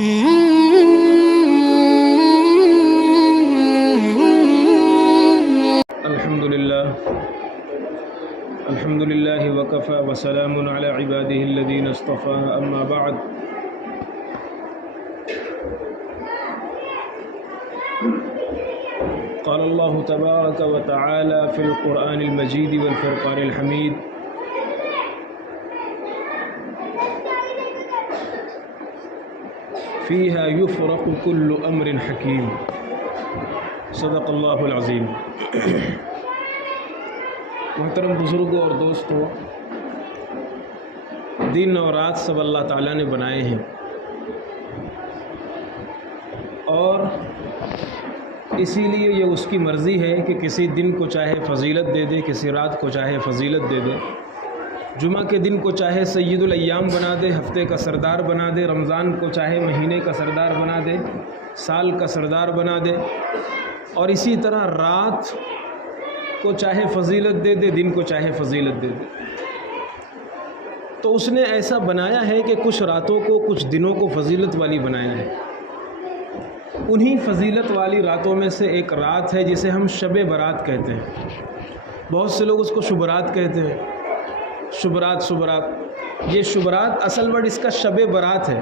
الحمد لله وكفى وسلام على عباده الذين اصطفى أما بعد قال الله تبارك وتعالى في القرآن المجيد والفرقان الحميد فيها يفرق كل أمر حكيم صدق الله العظيم۔ محترم بزرگوں اور دوستوں، دن اور رات سب اللہ تعالیٰ نے بنائے ہیں، اور اسی لیے یہ اس کی مرضی ہے کہ کسی دن کو چاہے فضیلت دے دے، کسی رات کو چاہے فضیلت دے دے۔ جمعہ کے دن کو چاہے سید الایام بنا دے، ہفتے کا سردار بنا دے، رمضان کو چاہے مہینے کا سردار بنا دے، سال کا سردار بنا دے، اور اسی طرح رات کو چاہے فضیلت دے دے، دن کو چاہے فضیلت دے دے۔ تو اس نے ایسا بنایا ہے کہ کچھ راتوں کو، کچھ دنوں کو فضیلت والی بنایا ہے۔ انہی فضیلت والی راتوں میں سے ایک رات ہے جسے ہم شب برات کہتے ہیں۔ بہت سے لوگ اس کو شبرات کہتے ہیں، شبرات۔ یہ شبرات اصل ورڈ اس کا شب برات ہے۔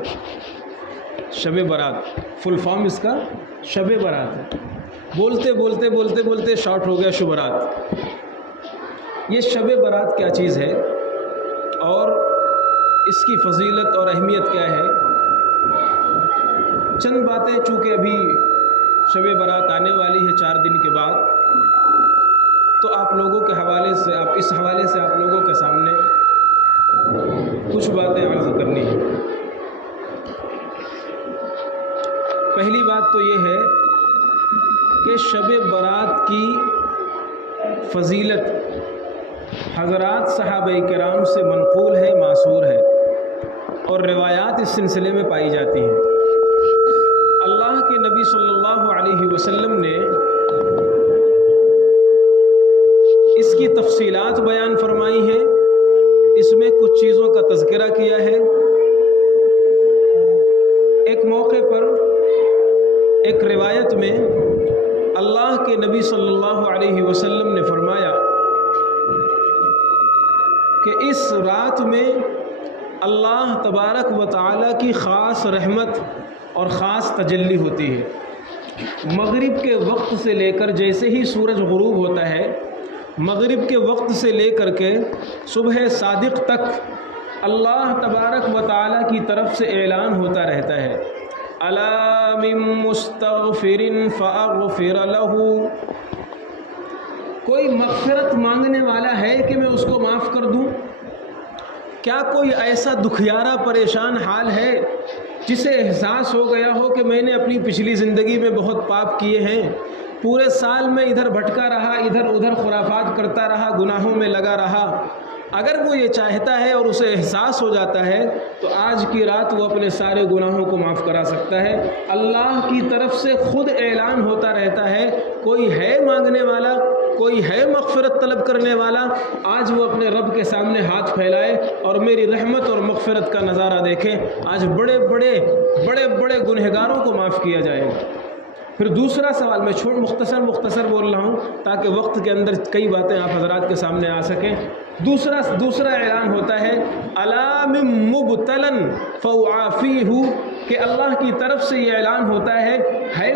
شب برات فل فارم اس کا شب برات ہے۔ بولتے شارٹ ہو گیا شبرات۔ یہ شب برات کیا چیز ہے اور اس کی فضیلت اور اہمیت کیا ہے؟ چند باتیں، چونکہ ابھی شب برات آنے والی ہے 4 دن کے بعد، تو آپ لوگوں کے حوالے سے، اس حوالے سے آپ لوگوں کے سامنے کچھ باتیں عرض کرنی ہیں۔ پہلی بات تو یہ ہے کہ شب برات کی فضیلت حضرات صحابہ کرام سے منقول ہے، ماثور ہے، اور روایات اس سلسلے میں پائی جاتی ہیں۔ اللہ کے نبی صلی اللہ علیہ وسلم نے اس کی تفصیلات بیان فرمائی ہیں، اس میں کچھ چیزوں کا تذکرہ کیا ہے۔ ایک موقع پر ایک روایت میں اللہ کے نبی صلی اللہ علیہ وسلم نے فرمایا کہ اس رات میں اللہ تبارک و تعالیٰ کی خاص رحمت اور خاص تجلی ہوتی ہے۔ مغرب کے وقت سے لے کر، جیسے ہی سورج غروب ہوتا ہے، مغرب کے وقت سے لے کر کے صبح صادق تک اللہ تبارک و تعالیٰ کی طرف سے اعلان ہوتا رہتا ہے، الا من مستغفر فاغفر له۔ کوئی مغفرت مانگنے والا ہے کہ میں اس کو معاف کر دوں؟ کیا کوئی ایسا دکھیارا پریشان حال ہے جسے احساس ہو گیا ہو کہ میں نے اپنی پچھلی زندگی میں بہت پاپ کیے ہیں، پورے سال میں ادھر بھٹکا رہا، ادھر ادھر خرافات کرتا رہا، گناہوں میں لگا رہا؟ اگر وہ یہ چاہتا ہے اور اسے احساس ہو جاتا ہے تو آج کی رات وہ اپنے سارے گناہوں کو معاف کرا سکتا ہے۔ اللہ کی طرف سے خود اعلان ہوتا رہتا ہے، کوئی ہے مانگنے والا، کوئی ہے مغفرت طلب کرنے والا، آج وہ اپنے رب کے سامنے ہاتھ پھیلائے اور میری رحمت اور مغفرت کا نظارہ دیکھے۔ آج بڑے بڑے گنہگاروں کو معاف کیا جائے گا۔ پھر دوسرا سوال، میں مختصر بول رہا ہوں تاکہ وقت کے اندر کئی باتیں آپ حضرات کے سامنے آ سکیں۔ دوسرا اعلان ہوتا ہے الا من مبتلا فاعافیہ، کہ اللہ کی طرف سے یہ اعلان ہوتا ہے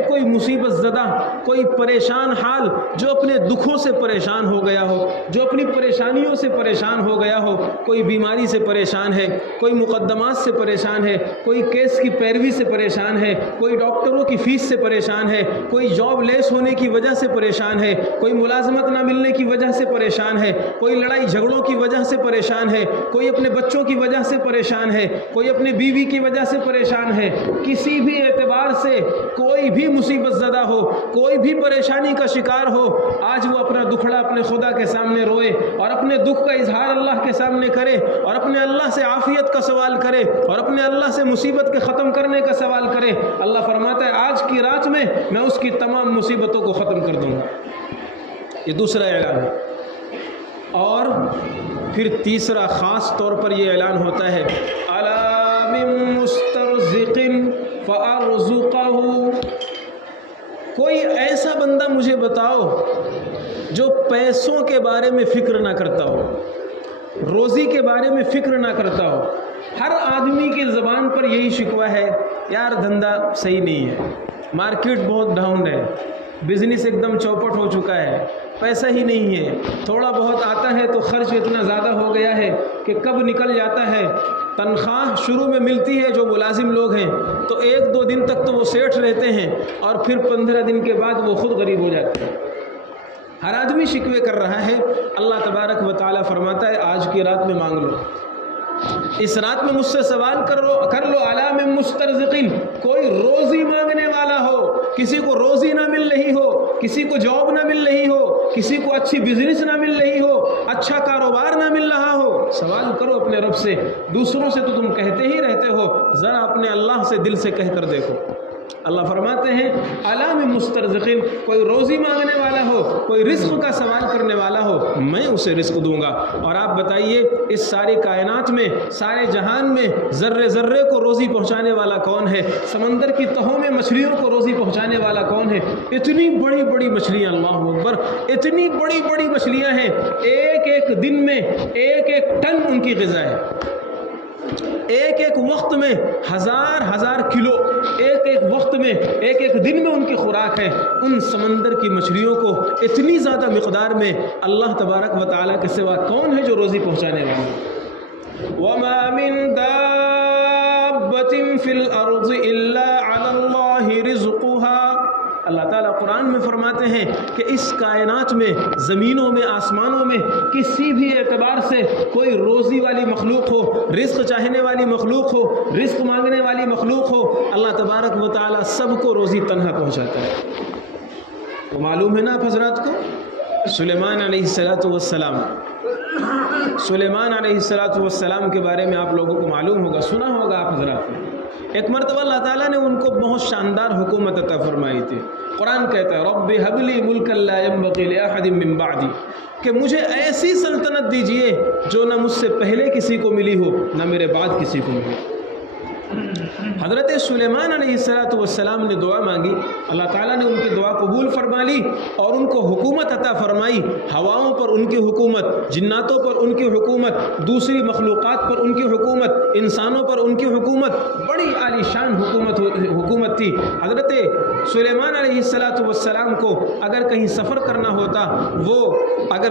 کوئی مصیبت زدہ، کوئی پریشان حال جو اپنے دکھوں سے پریشان ہو گیا ہو، جو اپنی پریشانیوں سے پریشان ہو گیا ہو، کوئی بیماری سے پریشان ہے، کوئی مقدمات سے پریشان ہے، کوئی کیس کی پیروی سے پریشان ہے، کوئی ڈاکٹروں کی فیس سے پریشان ہے، کوئی جاب لیس ہونے کی وجہ سے پریشان ہے، کوئی ملازمت نہ ملنے کی وجہ سے پریشان ہے، کوئی لڑائی جھگڑوں کی وجہ سے پریشان ہے، کوئی اپنے بچوں کی وجہ سے پریشان ہے، کوئی اپنے بیوی کی وجہ سے پریشان ہے، کسی بھی اعتبار سے کوئی بھی مصیبت زدہ ہو، کوئی بھی پریشانی کا شکار ہو، آج وہ اپنا دکھڑا اپنے خدا کے سامنے روئے اور اپنے دکھ کا اظہار اللہ کے سامنے کرے اور اپنے اللہ سے عافیت کا سوال کرے اور اپنے اللہ سے مصیبت کے ختم کرنے کا سوال کرے۔ اللہ فرماتا ہے آج کی رات میں اس کی تمام مصیبتوں کو ختم کر دوں گا۔ یہ دوسرا اعلان ہے۔ اور پھر تیسرا خاص طور پر یہ اعلان ہوتا ہے الا من مسترزق فأرزقه، کوئی ایسا بندہ مجھے بتاؤ جو پیسوں کے بارے میں فکر نہ کرتا ہو، روزی کے بارے میں فکر نہ کرتا ہو۔ ہر آدمی کی زبان پر یہی شکوہ ہے، یار دھندا صحیح نہیں ہے، مارکیٹ بہت ڈاؤن ہے، بزنس ایک دم چوپٹ ہو چکا ہے، پیسہ ہی نہیں ہے، تھوڑا بہت آتا ہے تو خرچ اتنا زیادہ ہو گیا ہے کہ کب نکل جاتا ہے۔ تنخواہ شروع میں ملتی ہے جو ملازم لوگ ہیں تو 1-2 دن تک تو وہ سیٹھ رہتے ہیں، اور پھر 15 دن کے بعد وہ خود غریب ہو جاتے ہیں۔ ہر آدمی شکوے کر رہا ہے۔ اللہ تبارک و تعالیٰ فرماتا ہے آج کی رات میں مانگ لو، اس رات میں مجھ سے سوال کر لو علی من مسترزقین، کوئی روزی مانگنے والا ہو، کسی کو روزی نہ مل رہی ہو، کسی کو جاب نہ مل رہی ہو، کسی کو اچھی بزنس نہ مل رہی ہو، اچھا کاروبار نہ مل رہا ہو، سوال کرو اپنے رب سے۔ دوسروں سے تو تم کہتے ہی رہتے ہو، ذرا اپنے اللہ سے دل سے کہہ کر دیکھو۔ اللہ فرماتے ہیں علی من مسترزقین، کوئی روزی مانگنے والا ہو، کوئی رزق کا سوال کرنے والا ہو، میں اسے رزق دوں گا۔ اور آپ بتائیے اس ساری کائنات میں، سارے جہان میں ذرے ذرے کو روزی پہنچانے والا کون ہے؟ سمندر کی تہوں میں مچھلیوں کو روزی پہنچانے والا کون ہے؟ اتنی بڑی بڑی مچھلیاں، اللہ اکبر، اتنی بڑی بڑی مچھلیاں ہیں، ایک ایک دن میں 1-1 ٹن ان کی غذا ہے، ایک ایک وقت میں 1000 کلو، ایک ایک وقت میں، ایک ایک دن میں ان کی خوراک ہے۔ ان سمندر کی مچھلیوں کو اتنی زیادہ مقدار میں اللہ تبارک و تعالیٰ کے سوا کون ہے جو روزی پہنچانے والا ہے؟ وَمَا مِن دَابَّةٍ فِي الْأَرْضِ إِلَّا عَلَى اللَّهِ رِزْقُهَا۔ اللہ تعالیٰ قرآن میں فرماتے ہیں کہ اس کائنات میں، زمینوں میں، آسمانوں میں کسی بھی اعتبار سے کوئی روزی والی مخلوق ہو، رزق چاہنے والی مخلوق ہو، رزق مانگنے والی مخلوق ہو، اللہ تبارک و تعالیٰ سب کو روزی تنہا پہنچاتا ہے۔ تو معلوم ہے نا آپ حضرات کو، سلیمان علیہ السلام، سلیمان علیہ السلام کے بارے میں آپ لوگوں کو معلوم ہوگا، سنا ہوگا آپ حضرات نے۔ ایک مرتبہ اللہ تعالیٰ نے ان کو بہت شاندار حکومت عطا فرمائی تھی۔ قرآن کہتا ہے رب ہب لی ملکا لا ينبغی لأحد من بعدی، کہ مجھے ایسی سلطنت دیجئے جو نہ مجھ سے پہلے کسی کو ملی ہو، نہ میرے بعد کسی کو ملی۔ حضرت سلیمان علیہ السلام نے دعا مانگی، اللہ تعالیٰ نے ان کی دعا قبول فرما لی اور ان کو حکومت عطا فرمائی۔ ہواؤں پر ان کی حکومت، جناتوں پر ان کی حکومت، دوسری مخلوقات پر ان کی حکومت، انسانوں پر ان کی حکومت، بڑی عالی شان حکومت تھی۔ حضرت سلیمان علیہ السلام کو اگر کہیں سفر کرنا ہوتا،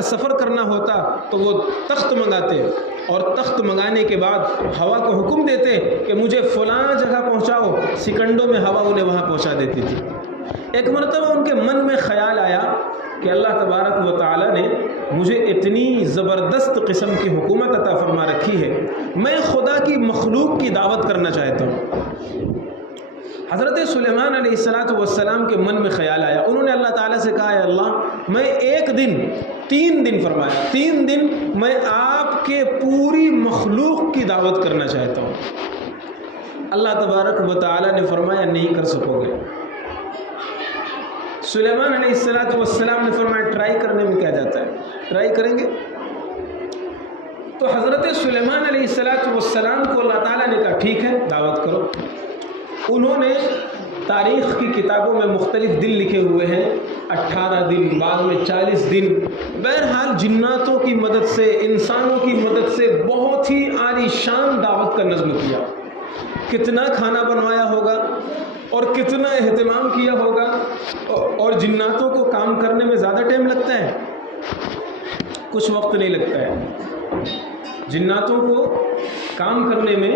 سفر کرنا ہوتا تو وہ تخت منگاتے، اور تخت منگانے کے بعد ہوا کو حکم دیتے کہ مجھے فلاں جگہ پہنچاؤ، سیکنڈوں میں ہوا انہیں وہاں پہنچا دیتی تھی۔ ایک مرتبہ ان کے من میں خیال آیا کہ اللہ تبارک و تعالیٰ نے مجھے اتنی زبردست قسم کی حکومت عطا فرما رکھی ہے، میں خدا کی مخلوق کی دعوت کرنا چاہتا ہوں۔ حضرت سلیمان علیہ السلام کے من میں خیال آیا، انہوں نے اللہ تعالیٰ سے کہا اے اللہ، میں 3 دن فرمایا، 3 دن میں آپ کے پوری مخلوق کی دعوت کرنا چاہتا ہوں۔ اللہ تبارک و تعالیٰ نے فرمایا نہیں کر سکو گے۔ سلیمان علیہ السلام نے فرمایا ٹرائی کرنے میں کیا جاتا ہے، ٹرائی کریں گے۔ تو حضرت سلیمان علیہ السلام کو اللہ تعالیٰ نے کہا ٹھیک ہے دعوت کرو۔ انہوں نے تاریخ کی کتابوں میں مختلف دن لکھے ہوئے ہیں، 18 دن، بعد میں 40 دن، بہرحال جناتوں کی مدد سے، انسانوں کی مدد سے بہت ہی عالی شان دعوت کا نظم کیا۔ کتنا کھانا بنوایا ہوگا اور کتنا اہتمام کیا ہوگا، اور جناتوں کو کام کرنے میں زیادہ ٹائم لگتا ہے؟ کچھ وقت نہیں لگتا ہے۔ جناتوں کو کام کرنے میں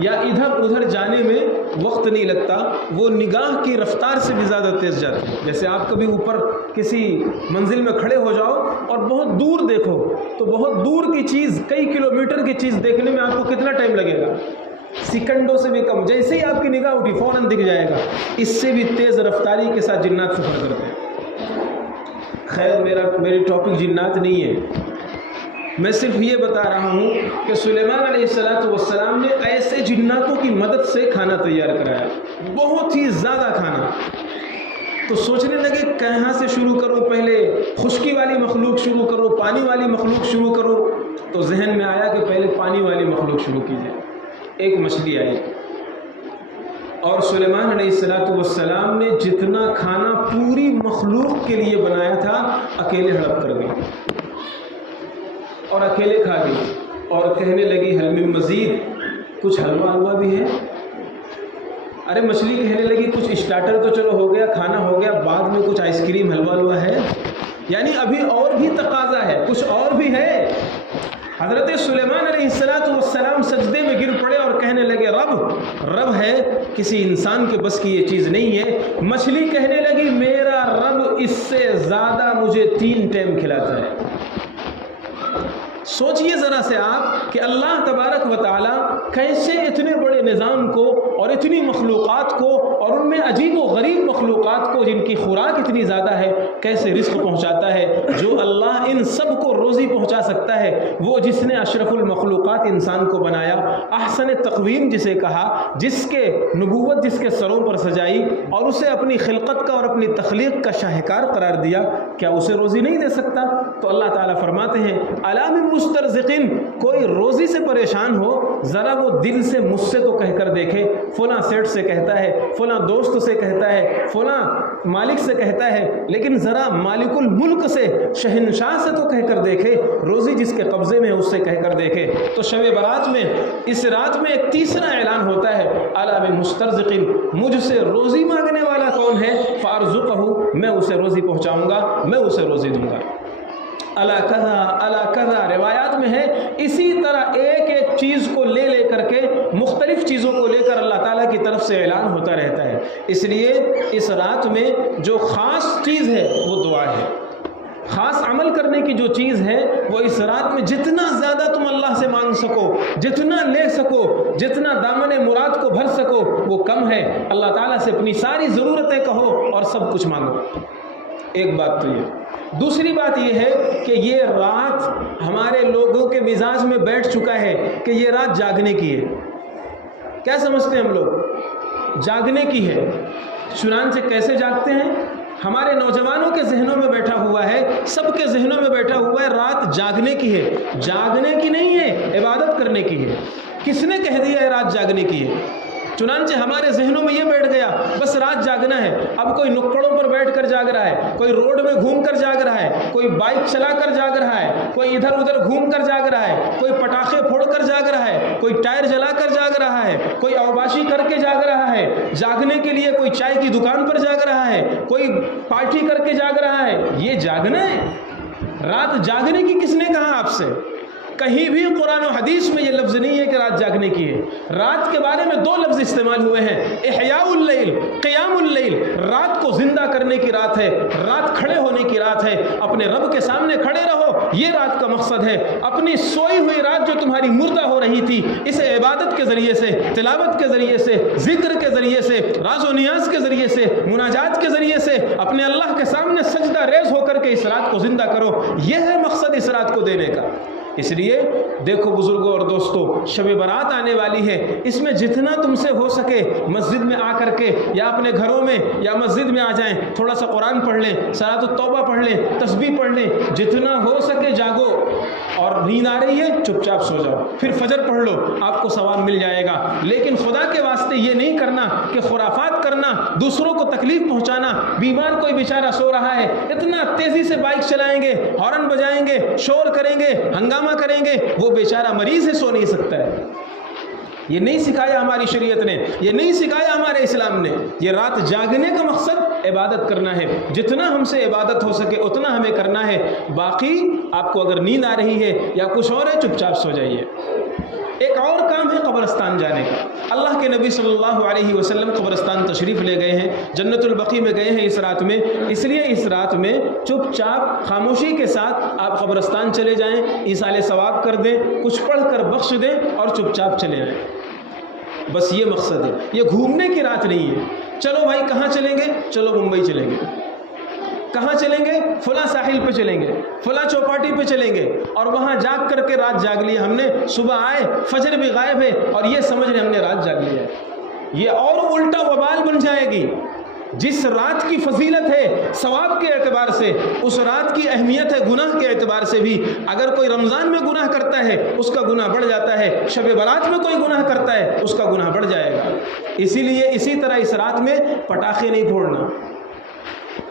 یا ادھر ادھر جانے میں وقت نہیں لگتا، وہ نگاہ کی رفتار سے بھی زیادہ تیز جاتے ہیں۔ جیسے آپ کبھی اوپر کسی منزل میں کھڑے ہو جاؤ اور بہت دور دیکھو تو بہت دور کی چیز، کئی کلومیٹر کی چیز دیکھنے میں آپ کو کتنا ٹائم لگے گا؟ سیکنڈوں سے بھی کم۔ جیسے ہی آپ کی نگاہ اٹھی فوراً دکھ جائے گا۔ اس سے بھی تیز رفتاری کے ساتھ جنات سفر کرتے ہیں۔ خیر میری ٹاپک جنات نہیں ہے، میں صرف یہ بتا رہا ہوں کہ سلیمان علیہ السلام نے ایسے جناتوں کی مدد سے کھانا تیار کرایا، بہت ہی زیادہ کھانا۔ تو سوچنے لگے کہاں سے شروع کروں، پہلے خشکی والی مخلوق شروع کروں، پانی والی مخلوق شروع کروں؟ تو ذہن میں آیا کہ پہلے پانی والی مخلوق شروع کیجیے۔ ایک مچھلی آئی، اور سلیمان علیہ السلام نے جتنا کھانا پوری مخلوق کے لیے بنایا تھا اکیلے ہڑپ کر گئی اور اکیلے کھا گئی اور کہنے لگی حل من مزید، کچھ حلوہ بھی ہے؟ ارے مچھلی کہنے لگی کچھ اسٹارٹر تو چلو ہو گیا، کھانا ہو گیا، بعد میں کچھ آئس کریم حلوہ ہے، یعنی ابھی اور بھی تقاضا ہے، کچھ اور بھی ہے۔ حضرت سلیمان علیہ السلام سجدے میں گر پڑے اور کہنے لگے رب ہے، کسی انسان کے بس کی یہ چیز نہیں ہے۔ مچھلی کہنے لگی میرا رب اس سے زیادہ مجھے 3 ٹائم کھلاتا ہے۔ سوچئے ذرا سے آپ کہ اللہ تبارک و تعالیٰ کیسے اتنے بڑے نظام کو اور اتنی مخلوقات کو اور ان میں عجیب و غریب مخلوقات کو جن کی خوراک اتنی زیادہ ہے کیسے رزق پہنچاتا ہے۔ جو اللہ ان سب کو روزی پہنچا سکتا ہے وہ جس نے اشرف المخلوقات انسان کو بنایا، احسن تقویم جسے کہا، جس کے نبوت جس کے سروں پر سجائی اور اسے اپنی خلقت کا اور اپنی تخلیق کا شاہکار قرار دیا، کیا اسے روزی نہیں دے سکتا؟ تو اللہ تعالیٰ فرماتے ہیں الا من مسترزقین، کوئی روزی سے پریشان ہو ذرا وہ دل سے مجھ سے تو کہہ کر دیکھے، فلاں سیٹ سے کہتا ہے، فلاں دوست سے کہتا ہے، فلاں مالک سے کہتا ہے، لیکن ذرا مالک الملک سے، شہنشاہ سے تو کہہ کر دیکھے، روزی جس کے قبضے میں اس سے کہہ کر دیکھے۔ تو شب برات میں اس رات میں ایک تیسرا اعلان ہوتا ہے الا من مسترزقین، مجھ سے روزی مانگنے والا کون ہے؟ فارزقہ، میں اسے روزی پہنچاؤں گا، میں اسے روزی دوں گا۔ الا کذا الا کذا روایات میں ہے اسی طرح ایک ایک چیز کو لے کر کے مختلف چیزوں کو لے کر اللہ تعالیٰ کی طرف سے اعلان ہوتا رہتا ہے۔ اس لیے اس رات میں جو خاص چیز ہے وہ دعا ہے، خاص عمل کرنے کی جو چیز ہے وہ اس رات میں جتنا زیادہ تم اللہ سے مانگ سکو، جتنا لے سکو، جتنا دامن مراد کو بھر سکو وہ کم ہے۔ اللہ تعالیٰ سے اپنی ساری ضرورتیں کہو اور سب کچھ مانگو۔ ایک بات تو یہ، دوسری بات یہ ہے کہ یہ رات ہمارے لوگوں کے مزاج میں بیٹھ چکا ہے کہ یہ رات جاگنے کی ہے۔ کیا سمجھتے ہیں ہم لوگ؟ جاگنے کی ہے۔ چنانچہ کیسے جاگتے ہیں؟ ہمارے نوجوانوں کے ذہنوں میں بیٹھا ہوا ہے، سب کے ذہنوں میں بیٹھا ہوا ہے رات جاگنے کی ہے۔ جاگنے کی نہیں ہے، عبادت کرنے کی ہے۔ کس نے کہہ دیا ہے رات جاگنے کی ہے؟ چنانچہ ہمارے ذہنوں میں یہ بیٹھ گیا بس رات جاگنا ہے۔ اب کوئی نکڑوں پر بیٹھ کر جاگ رہا ہے، کوئی روڈ میں گھوم کر جاگ رہا ہے، کوئی بائک چلا کر جاگ رہا ہے، کوئی ادھر ادھر گھوم کر جاگ رہا ہے، کوئی پٹاخے پھوڑ کر جاگ رہا ہے، کوئی ٹائر جلا کر جاگ رہا ہے، کوئی اوباشی کر کے جاگ رہا ہے۔ جاگنے کے لیے کوئی چائے کی دکان پر جاگ رہا ہے، کوئی پارٹی کر کے جاگ رہا ہے۔ یہ جاگنا ہے؟ رات جاگنے کی کس نے کہا آپ سے؟ کہیں بھی قرآن و حدیث میں یہ لفظ نہیں ہے کہ رات جاگنے کی ہے۔ رات کے بارے میں 2 لفظ استعمال ہوئے ہیں، احیاء اللیل، قیام اللیل، رات کو زندہ کرنے کی رات ہے، رات کھڑے ہونے کی رات ہے، اپنے رب کے سامنے کھڑے رہو، یہ رات کا مقصد ہے۔ اپنی سوئی ہوئی رات جو تمہاری مردہ ہو رہی تھی اسے عبادت کے ذریعے سے، تلاوت کے ذریعے سے، ذکر کے ذریعے سے، راز و نیاز کے ذریعے سے، مناجات کے ذریعے سے اپنے اللہ کے سامنے سجدہ ریز ہو کر کے اس رات کو زندہ کرو، یہ ہے مقصد اس رات کو دینے کا۔ اس لیے دیکھو بزرگوں اور دوستوں، شب برات آنے والی ہے، اس میں جتنا تم سے ہو سکے مسجد میں آ کر کے یا اپنے گھروں میں یا مسجد میں آ جائیں، تھوڑا سا قرآن پڑھ لیں، صلاۃ التوبہ پڑھ لیں، تسبیح پڑھ لیں، جتنا ہو سکے جاگو، اور نیند آ رہی ہے چپ چاپ سو جاؤ، پھر فجر پڑھ لو، آپ کو ثواب مل جائے گا۔ لیکن خدا کے واسطے یہ نہیں کرنا کہ خرافات کرنا، دوسروں کو تکلیف پہنچانا۔ بیمار کوئی بیچارہ سو رہا ہے، اتنا تیزی سے بائک چلائیں گے، ہارن بجائیں گے، شور کریں گے، ہنگامہ کریں گے، وہ بیچارہ مریض ہے، سو نہیں سکتا ہے۔ یہ نہیں سکھایا ہماری شریعت نے، یہ نہیں سکھایا ہمارے اسلام نے۔ یہ رات جاگنے کا مقصد عبادت کرنا ہے، جتنا ہم سے عبادت ہو سکے اتنا ہمیں کرنا ہے۔ باقی آپ کو اگر نیند آ رہی ہے یا کچھ اور ہے، چپ چاپ سو جائیے۔ ایک اور کام ہے قبرستان جانے کا۔ اللہ کے نبی صلی اللہ علیہ وسلم قبرستان تشریف لے گئے ہیں، جنت البقیع میں گئے ہیں اس رات میں، اس لیے اس رات میں چپ چاپ خاموشی کے ساتھ آپ قبرستان چلے جائیں، ایصال ثواب کر دیں، کچھ پڑھ کر بخش دیں اور چپ چاپ چلے آئیں۔ بس یہ مقصد ہے، یہ گھومنے کی رات نہیں ہے۔ چلو بھائی کہاں چلیں گے؟ چلو ممبئی چلیں گے۔ کہاں چلیں گے؟ فلاں ساحل پہ چلیں گے، فلاں چوپاٹی پہ چلیں گے، اور وہاں جاگ کر کے رات جاگ لی ہم نے، صبح آئے فجر بھی غائب ہے اور یہ سمجھ رہے ہم نے رات جاگ لیا ہے۔ یہ اور الٹا وبال بن جائے گی۔ جس رات کی فضیلت ہے ثواب کے اعتبار سے، اس رات کی اہمیت ہے گناہ کے اعتبار سے بھی، اگر کوئی رمضان میں گناہ کرتا ہے اس کا گناہ بڑھ جاتا ہے، شب برات میں کوئی گناہ کرتا ہے اس کا گناہ بڑھ جائے گا۔ اسی لیے اسی طرح اس رات میں پٹاخے نہیں پھوڑنا۔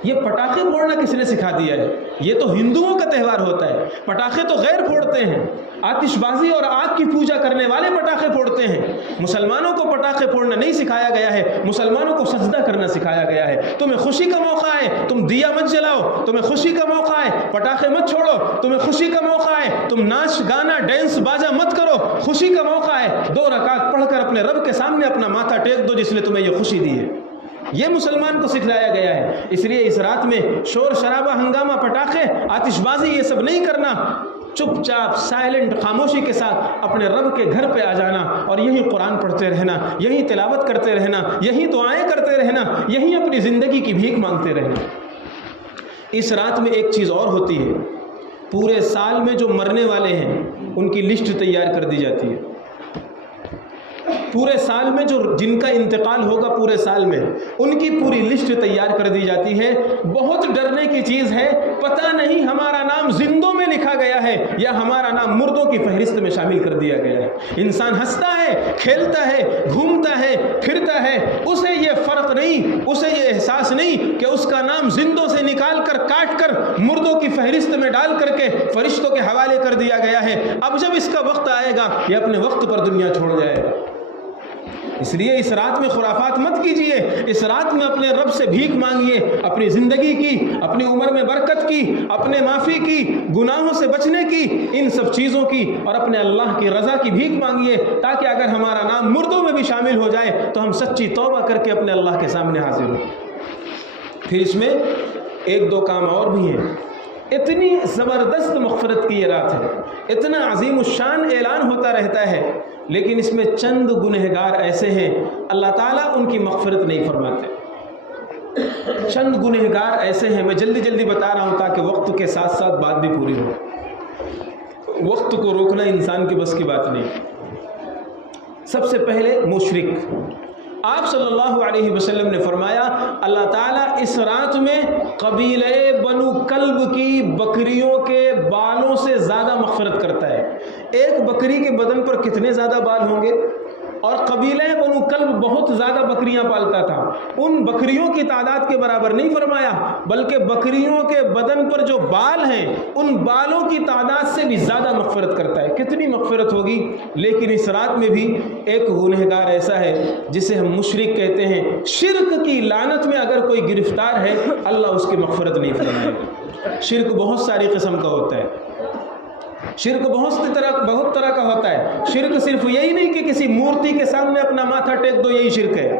یہ پٹاخے پھوڑنا کس نے سکھا دیا ہے؟ یہ تو ہندوؤں کا تہوار ہوتا ہے، پٹاخے تو غیر پھوڑتے ہیں، آتش بازی اور آگ کی پوجا کرنے والے پٹاخے پھوڑتے ہیں۔ مسلمانوں کو پٹاخے پھوڑنا نہیں سکھایا گیا ہے، مسلمانوں کو سجدہ کرنا سکھایا گیا ہے۔ تمہیں خوشی کا موقع ہے تم دیا مت جلاؤ، تمہیں خوشی کا موقع ہے پٹاخے مت چھوڑو، تمہیں خوشی کا موقع ہے تم ناچ گانا ڈینس باجا مت کرو، خوشی کا موقع ہے 2 رکعت پڑھ کر اپنے رب کے سامنے اپنا ماتھا ٹیک دو جس نے تمہیں یہ خوشی دی ہے۔ یہ مسلمان کو سکھلایا گیا ہے۔ اس لیے اس رات میں شور شرابہ، ہنگامہ، پٹاخے، آتش بازی یہ سب نہیں کرنا، چپ چاپ سائلنٹ خاموشی کے ساتھ اپنے رب کے گھر پہ آ جانا اور یہی قرآن پڑھتے رہنا، یہی تلاوت کرتے رہنا، یہی دعائیں کرتے رہنا، یہی اپنی زندگی کی بھیک مانگتے رہنا۔ اس رات میں ایک چیز اور ہوتی ہے، پورے سال میں جو مرنے والے ہیں ان کی لسٹ تیار کر دی جاتی ہے۔ پورے سال میں جو جن کا انتقال ہوگا پورے سال میں ان کی پوری لسٹ تیار کر دی جاتی ہے۔ بہت ڈرنے کی چیز ہے، پتہ نہیں ہمارا نام زندوں میں لکھا گیا ہے یا ہمارا نام مردوں کی فہرست میں شامل کر دیا گیا ہے۔ انسان ہنستا ہے، کھیلتا ہے، گھومتا ہے، پھرتا ہے، اسے یہ فرق نہیں، اسے یہ احساس نہیں کہ اس کا نام زندوں سے نکال کر کاٹ کر مردوں کی فہرست میں ڈال کر کے فرشتوں کے حوالے کر دیا گیا ہے۔ اب جب اس کا وقت آئے گا یہ اپنے وقت پر دنیا چھوڑ جائے گا۔ اس لیے اس رات میں خرافات مت کیجئے، اس رات میں اپنے رب سے بھیک مانگیے، اپنی زندگی کی، اپنی عمر میں برکت کی، اپنے معافی کی، گناہوں سے بچنے کی، ان سب چیزوں کی، اور اپنے اللہ کی رضا کی بھیک مانگیے تاکہ اگر ہمارا نام مردوں میں بھی شامل ہو جائے تو ہم سچی توبہ کر کے اپنے اللہ کے سامنے حاضر ہوں۔ پھر اس میں 1-2 کام اور بھی ہیں۔ اتنی زبردست مغفرت کی یہ رات ہے، اتنا عظیم الشان اعلان ہوتا رہتا ہے، لیکن اس میں چند گنہگار ایسے ہیں اللہ تعالیٰ ان کی مغفرت نہیں فرماتے۔ چند گنہگار ایسے ہیں، میں جلدی جلدی بتا رہا ہوں تاکہ وقت کے ساتھ ساتھ بات بھی پوری ہو۔ وقت کو روکنا انسان کے بس کی بات نہیں۔ سب سے پہلے مشرک۔ آپ صلی اللہ علیہ وسلم نے فرمایا اللہ تعالیٰ اس رات میں قبیلہ بنو کلب کی بکریوں کے بالوں سے زیادہ مغفرت کرتا ہے۔ ایک بکری کے بدن پر کتنے زیادہ بال ہوں گے؟ اور قبیلہ بنو کلب بہت زیادہ بکریاں پالتا تھا، ان بکریوں کی تعداد کے برابر نہیں فرمایا، بلکہ بکریوں کے بدن پر جو بال ہیں ان بالوں کی تعداد سے بھی زیادہ مغفرت کرتا ہے۔ کتنی مغفرت ہوگی؟ لیکن اس رات میں بھی ایک گنہگار ایسا ہے جسے ہم مشرک کہتے ہیں۔ شرک کی لعنت میں اگر کوئی گرفتار ہے اللہ اس کی مغفرت نہیں فرمائے گا۔ شرک بہت ساری قسم کا ہوتا ہے، شرک بہت طرح کا ہوتا ہے۔ شرک صرف یہی نہیں کہ کسی مورتی کے سامنے اپنا ماتھا ٹیک دو یہی شرک ہے،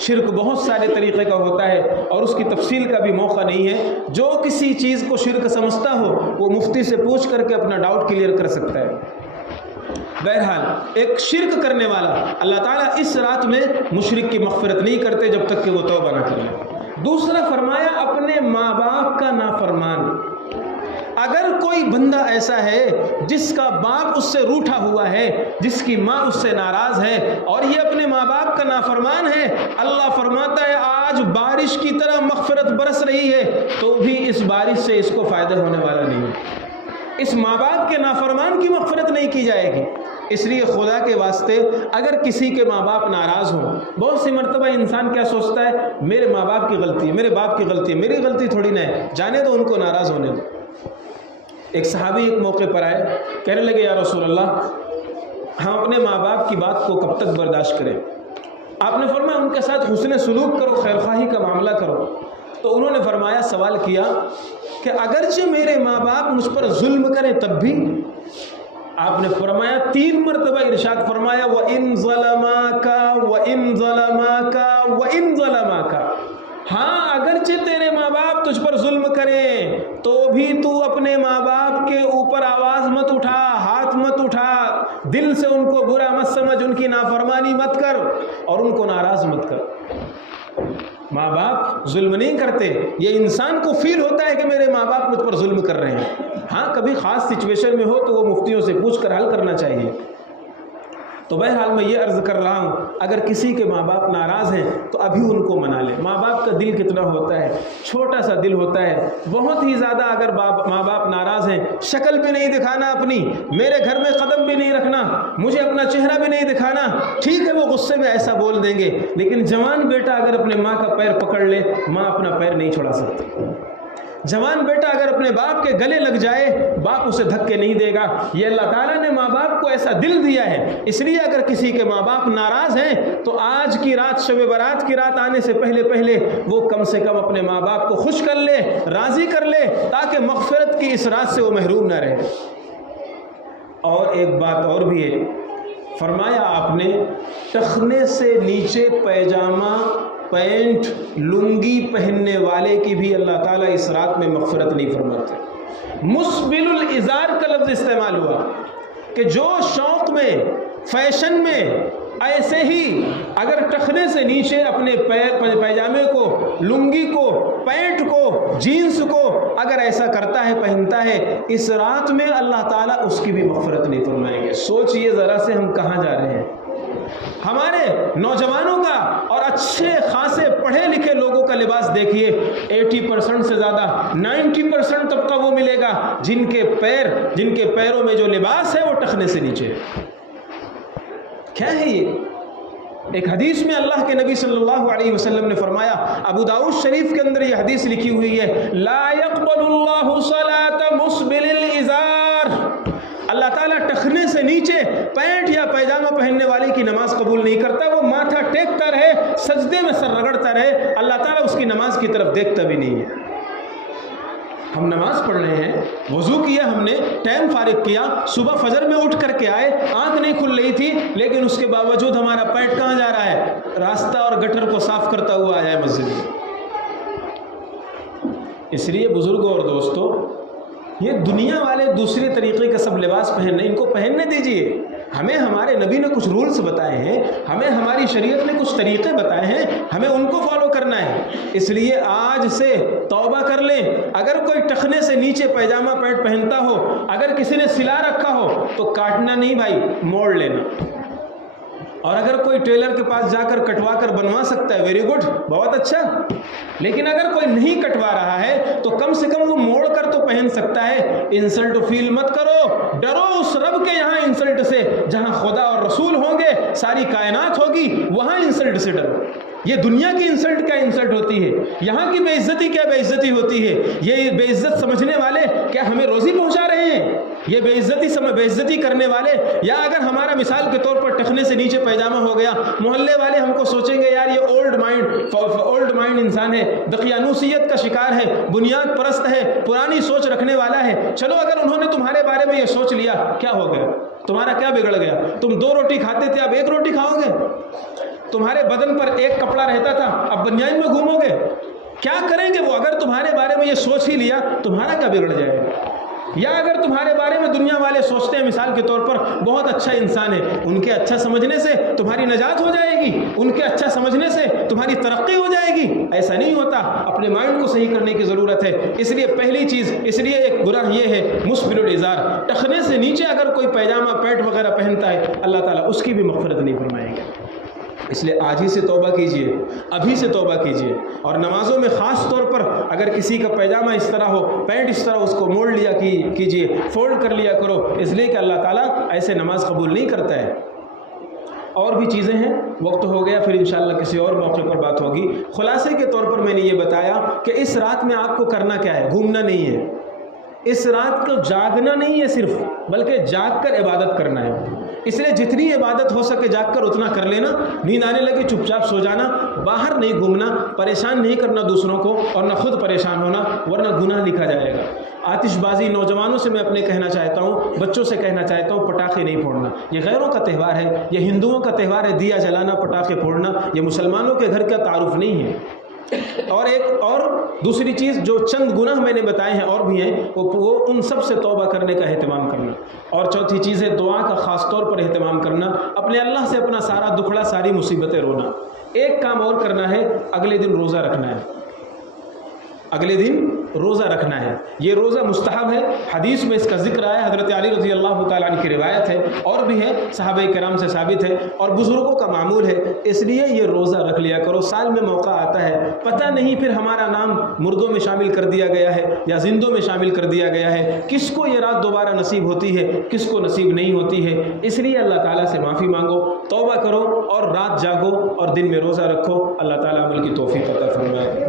شرک بہت سارے طریقے کا ہوتا ہے اور اس کی تفصیل کا بھی موقع نہیں ہے۔ جو کسی چیز کو شرک سمجھتا ہو وہ مفتی سے پوچھ کر کے اپنا ڈاؤٹ کلیئر کر سکتا ہے۔ بہرحال ایک شرک کرنے والا اللہ تعالیٰ اس رات میں مشرک کی مغفرت نہیں کرتے جب تک کہ وہ توبہ نہ کر لے۔ دوسرا فرمایا اپنے ماں باپ کا نافرمان۔ اگر کوئی بندہ ایسا ہے جس کا باپ اس سے روٹھا ہوا ہے، جس کی ماں اس سے ناراض ہے اور یہ اپنے ماں باپ کا نافرمان ہے، اللہ فرماتا ہے آج بارش کی طرح مغفرت برس رہی ہے تو بھی اس بارش سے اس کو فائدہ ہونے والا نہیں ہے۔ اس ماں باپ کے نافرمان کی مغفرت نہیں کی جائے گی۔ اس لیے خدا کے واسطے اگر کسی کے ماں باپ ناراض ہوں، بہت سی مرتبہ انسان کیا سوچتا ہے میرے ماں باپ کی غلطی ہے، میرے باپ کی غلطی ہے، میری غلطی تھوڑی نہ ہے، جانے دو ان کو، ناراض ہونے دو۔ ایک صحابی ایک موقع پر آئے، کہنے لگے یا رسول اللہ ہم اپنے ماں باپ کی بات کو کب تک برداشت کریں؟ آپ نے فرمایا ان کے ساتھ حسن سلوک کرو، خیر خواہی کا معاملہ کرو۔ تو انہوں نے فرمایا، سوال کیا کہ اگرچہ میرے ماں باپ مجھ پر ظلم کریں تب بھی؟ آپ نے فرمایا 3 مرتبہ ارشاد فرمایا وَإِن ظَلَمَاكَ وَإِن ظَلَمَاكَ وَإِن ظَلَمَاكَ، ہاں اگرچہ تیرے ماں باپ تجھ پر ظلم کریں تو بھی تو اپنے ماں باپ کے اوپر آواز مت اٹھا، ہاتھ مت اٹھا، دل سے ان کو برا مت سمجھ، ان کی نافرمانی مت کر اور ان کو ناراض مت کر۔ ماں باپ ظلم نہیں کرتے، یہ انسان کو فیل ہوتا ہے کہ میرے ماں باپ مجھ پر ظلم کر رہے ہیں، ہاں کبھی خاص سچویشن میں ہو تو وہ مفتیوں سے پوچھ کر حل کرنا چاہیے۔ تو بہرحال میں یہ عرض کر رہا ہوں، اگر کسی کے ماں باپ ناراض ہیں تو ابھی ان کو منا لے۔ ماں باپ کا دل کتنا ہوتا ہے، چھوٹا سا دل ہوتا ہے، بہت ہی زیادہ۔ اگر ماں باپ ناراض ہیں، شکل بھی نہیں دکھانا اپنی، میرے گھر میں قدم بھی نہیں رکھنا، مجھے اپنا چہرہ بھی نہیں دکھانا، ٹھیک ہے وہ غصے میں ایسا بول دیں گے، لیکن جوان بیٹا اگر اپنے ماں کا پیر پکڑ لے، ماں اپنا پیر نہیں چھڑا سکتی۔ جوان بیٹا اگر اپنے باپ کے گلے لگ جائے، باپ اسے دھکے نہیں دے گا۔ یہ اللہ تعالیٰ نے ماں باپ کو ایسا دل دیا ہے۔ اس لیے اگر کسی کے ماں باپ ناراض ہیں تو آج کی رات، شب برات کی رات آنے سے پہلے وہ کم سے کم اپنے ماں باپ کو خوش کر لے، راضی کر لے، تاکہ مغفرت کی اس رات سے وہ محروم نہ رہے۔ اور ایک بات اور بھی ہے، فرمایا آپ نے ٹخنے سے نیچے پیجامہ، پینٹ، لنگی پہننے والے کی بھی اللہ تعالیٰ اس رات میں مغفرت نہیں فرماتے۔ مسبل الازار کا لفظ استعمال ہوا کہ جو شوق میں، فیشن میں ایسے ہی اگر ٹخنے سے نیچے اپنے پیجامے کو، لنگی کو، پینٹ کو، جینس کو اگر ایسا کرتا ہے، پہنتا ہے، اس رات میں اللہ تعالیٰ اس کی بھی مغفرت نہیں فرمائیں گے۔ سوچئے ذرا سے ہم کہاں جا رہے ہیں۔ ہمارے نوجوانوں کا اور اچھے خاصے پڑھے لکھے لوگوں کا لباس دیکھیے، 80% سے زیادہ 90% طبقہ وہ ملے گا جن کے پیروں میں جو لباس ہے وہ ٹخنے سے نیچے۔ کیا ہے یہ؟ ایک حدیث میں اللہ کے نبی صلی اللہ علیہ وسلم نے فرمایا، ابو داؤد شریف کے اندر یہ حدیث لکھی ہوئی ہے، لا يقبل اللہ صلاة مسبل الازار، اللہ تعالیٰ ٹخنے سے نیچے پینٹ یا پیجامہ پہننے والے کی نماز قبول نہیں کرتا۔ وہ ماتھا ٹیکتا رہے، سجدے میں سر رگڑتا رہے، اللہ تعالیٰ اس کی نماز کی طرف دیکھتا بھی نہیں ہے۔ ہم نماز پڑھ رہے ہیں، وضو کیا، ہم نے ٹائم فارغ کیا، صبح فجر میں اٹھ کر کے آئے، آنکھ نہیں کھل رہی تھی، لیکن اس کے باوجود ہمارا پیٹ کہاں جا رہا ہے؟ راستہ اور گٹر کو صاف کرتا ہوا آیا ہے مسجد میں۔ اس لیے بزرگوں اور دوستوں، یہ دنیا والے دوسرے طریقے کا سب لباس پہن رہے ہیں، ان کو پہننے دیجئے۔ ہمیں ہمارے نبی نے کچھ رولز بتائے ہیں، ہمیں ہماری شریعت نے کچھ طریقے بتائے ہیں، ہمیں ان کو فالو کرنا ہے۔ اس لیے آج سے توبہ کر لیں۔ اگر کوئی ٹخنے سے نیچے پیجامہ پینٹ پہنتا ہو، اگر کسی نے سلا رکھا ہو تو کاٹنا نہیں بھائی، موڑ لینا۔ اور اگر کوئی ٹیلر کے پاس جا کر کٹوا کر بنوا سکتا ہے، ویری گڈ، بہت اچھا۔ لیکن اگر کوئی نہیں کٹوا رہا ہے تو کم سے کم وہ موڑ کر تو پہن سکتا ہے۔ انسلٹ فیل مت کرو، ڈرو اس رب کے یہاں انسلٹ سے جہاں خدا اور رسول ہوں گے، ساری کائنات ہوگی، وہاں انسلٹ سے ڈرو۔ یہ دنیا کی انسلٹ کیا انسلٹ ہوتی ہے، یہاں کی بے عزتی کیا بے عزتی ہوتی ہے۔ یہ بے عزت سمجھنے والے کیا ہمیں روزی پہنچا رہے ہیں؟ یہ بے عزتی کرنے والے، یا اگر ہمارا مثال کے طور پر ٹخنے سے نیچے پیجامہ ہو گیا، محلے والے ہم کو سوچیں گے یار یہ اولڈ مائنڈ انسان ہے، دقیانوسیت کا شکار ہے، بنیاد پرست ہے، پرانی سوچ رکھنے والا ہے۔ چلو اگر انہوں نے تمہارے بارے میں یہ سوچ لیا، کیا ہو گیا؟ تمہارا کیا بگڑ گیا؟ تم 2 روٹی کھاتے تھے، اب 1 روٹی کھاؤ گے؟ تمہارے بدن پر 1 کپڑا رہتا تھا، اب بنیان میں گھومو گے؟ کیا کریں گے وہ؟ اگر تمہارے بارے میں یہ سوچ ہی لیا، تمہارا کیا بگڑ جائے گا؟ یا اگر تمہارے بارے میں دنیا والے سوچتے ہیں مثال کے طور پر بہت اچھا انسان ہے، ان کے اچھا سمجھنے سے تمہاری نجات ہو جائے گی، ان کے اچھا سمجھنے سے تمہاری ترقی ہو جائے گی؟ ایسا نہیں ہوتا۔ اپنے مائنڈ کو صحیح کرنے کی ضرورت ہے۔ اس لیے پہلی چیز، اس لیے ایک گناہ یہ ہے مسبل الازار، ٹخنے سے نیچے اگر کوئی پیجامہ پینٹ وغیرہ پہنتا ہے، اللہ تعالیٰ اس کی بھی مغفرت نہیں فرمائیں گے۔ اس لیے آج ہی سے توبہ کیجئے، ابھی سے توبہ کیجئے۔ اور نمازوں میں خاص طور پر اگر کسی کا پیجامہ اس طرح ہو، پینٹ اس طرح، اس کو موڑ لیا کیجئے، فولڈ کر لیا کرو، اس لیے کہ اللہ تعالیٰ ایسے نماز قبول نہیں کرتا ہے۔ اور بھی چیزیں ہیں، وقت ہو گیا، پھر انشاءاللہ کسی اور موقع پر بات ہوگی۔ خلاصے کے طور پر میں نے یہ بتایا کہ اس رات میں آپ کو کرنا کیا ہے؟ گھومنا نہیں ہے، اس رات کو جاگنا نہیں ہے صرف، بلکہ جاگ کر عبادت کرنا ہے۔ اس لیے جتنی عبادت ہو سکے جاگ کر اتنا کر لینا، نیند آنے لگے چپ چاپ سو جانا، باہر نہیں گھومنا، پریشان نہیں کرنا دوسروں کو اور نہ خود پریشان ہونا، ورنہ گناہ لکھا جائے گا۔ آتش بازی نوجوانوں سے میں اپنے کہنا چاہتا ہوں، بچوں سے کہنا چاہتا ہوں، پٹاخے نہیں پھوڑنا۔ یہ غیروں کا تہوار ہے، یہ ہندوؤں کا تہوار ہے، دیا جلانا، پٹاخے پھوڑنا، یہ مسلمانوں کے گھر کا تعارف نہیں ہے۔ اور دوسری چیز، جو چند گناہ میں نے بتائے ہیں اور بھی ہیں، وہ ان سب سے توبہ کرنے کا اہتمام کرنا۔ اور چوتھی چیز ہے دعا کا خاص طور پر اہتمام کرنا، اپنے اللہ سے اپنا سارا دکھڑا، ساری مصیبتیں رونا۔ ایک کام اور کرنا ہے، اگلے دن روزہ رکھنا ہے، اگلے دن روزہ رکھنا ہے۔ یہ روزہ مستحب ہے، حدیث میں اس کا ذکر آیا، حضرت علی رضی اللہ تعالیٰ عنہ کی روایت ہے، اور بھی ہے، صحابہ کرام سے ثابت ہے اور بزرگوں کا معمول ہے۔ اس لیے یہ روزہ رکھ لیا کرو، سال میں موقع آتا ہے، پتہ نہیں پھر ہمارا نام مردوں میں شامل کر دیا گیا ہے یا زندوں میں شامل کر دیا گیا ہے، کس کو یہ رات دوبارہ نصیب ہوتی ہے، کس کو نصیب نہیں ہوتی ہے۔ اس لیے اللہ تعالیٰ سے معافی مانگو، توبہ کرو اور رات جاگو اور دن میں روزہ رکھو۔ اللہ تعالیٰ عمل کی توفیق عطا فرمائے۔